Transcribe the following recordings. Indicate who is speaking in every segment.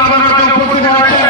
Speaker 1: আমাদের উপস্থিত হয়েছে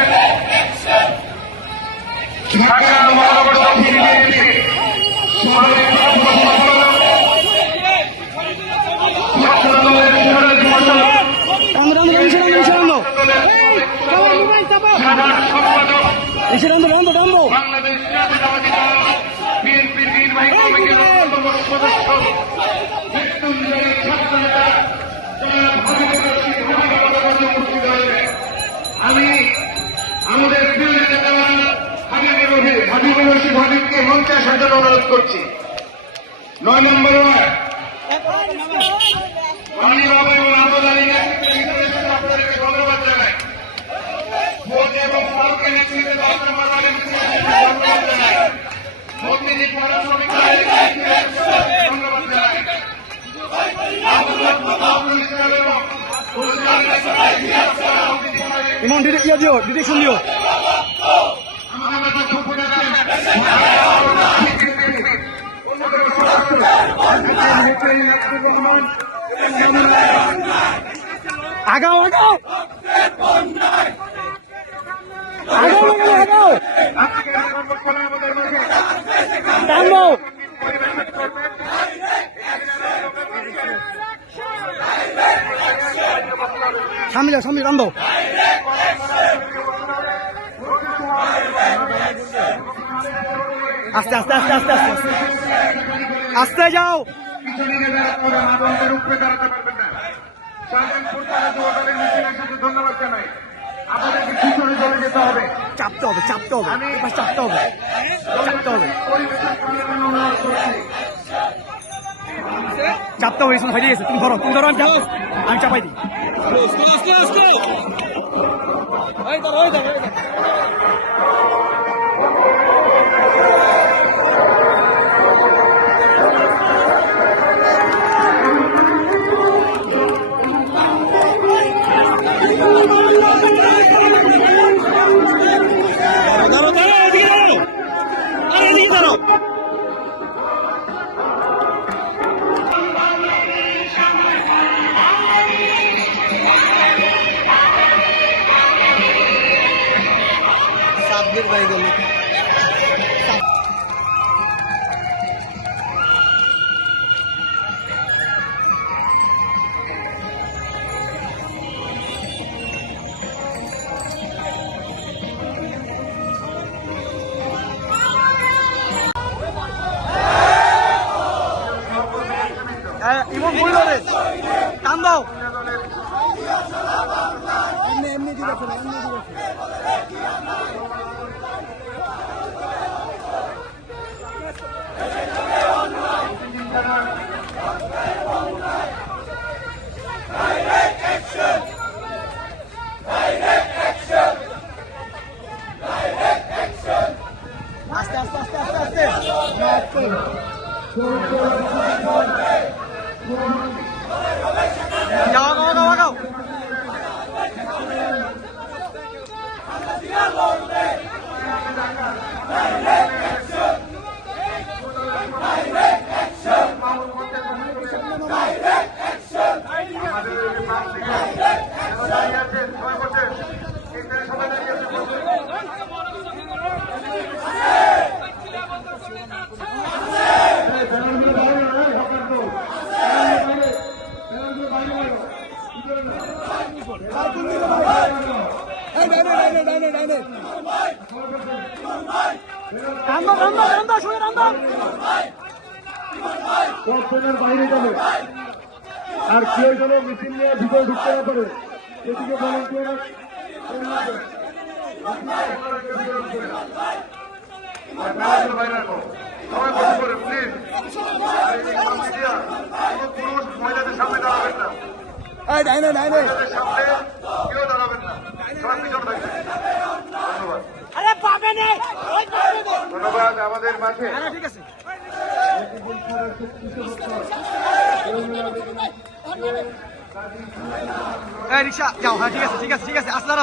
Speaker 1: হাবিবুর রশিদ হাবিবকে মঞ্চে আসার জন্য অনুরোধ করছি। নয় নম্বর ওয়ার্ড মাননীয় বাবু এবং আব্দুল আলী নেতৃত্বে আপনাদেরকে ধন্যবাদ জানাই। ভোট এবং ফলকে নেতৃত্বে দশ নম্বর ওয়ার্ডের নেতৃত্বে ধন্যবাদ জানাই। ভোট পড়া ধন্যবাদ জানাই।
Speaker 2: ইমন ডিরে দিও ডিরেকশন দিও। আগাও আগাও। আগাও আগাও যাও সামনে টান দাও আস্তে আস্তে আস্তে আস্তে আস্তে। আস্তে আস্তে যাও।
Speaker 1: ধন্যবাদ জানাই আমাদেরকে পিছনে চলে যেতে হবে
Speaker 2: চাপতে হবে। চাপতে হবে এবার চাপতে হবে চাপতে হবে। চাপতে হবে হারিয়ে গেছে। তুমি ধরো তুমি ধরো আমি চাপ আমি চাপাই দিই। ধরো। ইমন বলল রে। টান দাও। এমনি এমনি দিবে এমনি দিবে আস্তে আস্তে আস্তে আস্তে আস্তে যাও আগাও আগাও আগাও রান্দা রান্দা রান্দা শুনে
Speaker 1: কর্তনের বাইরে যাবে। আর কেউ যেন মিছিল নিয়ে ভিতরে ঢুকতে না পারে। এদিকে ভলেন্টিয়ার মহিলাদের সামনে দাঁড়াবেন না।
Speaker 2: ডাইনে ডাইনে
Speaker 1: কেউ দাঁড়াবেন ধন্যবাদ আমাদের মাঝে।
Speaker 2: হ্যাঁ ঠিক আছে। রিক্সা যাও হ্যাঁ ঠিক আছে ঠিক আছে ঠিক আছে আসতে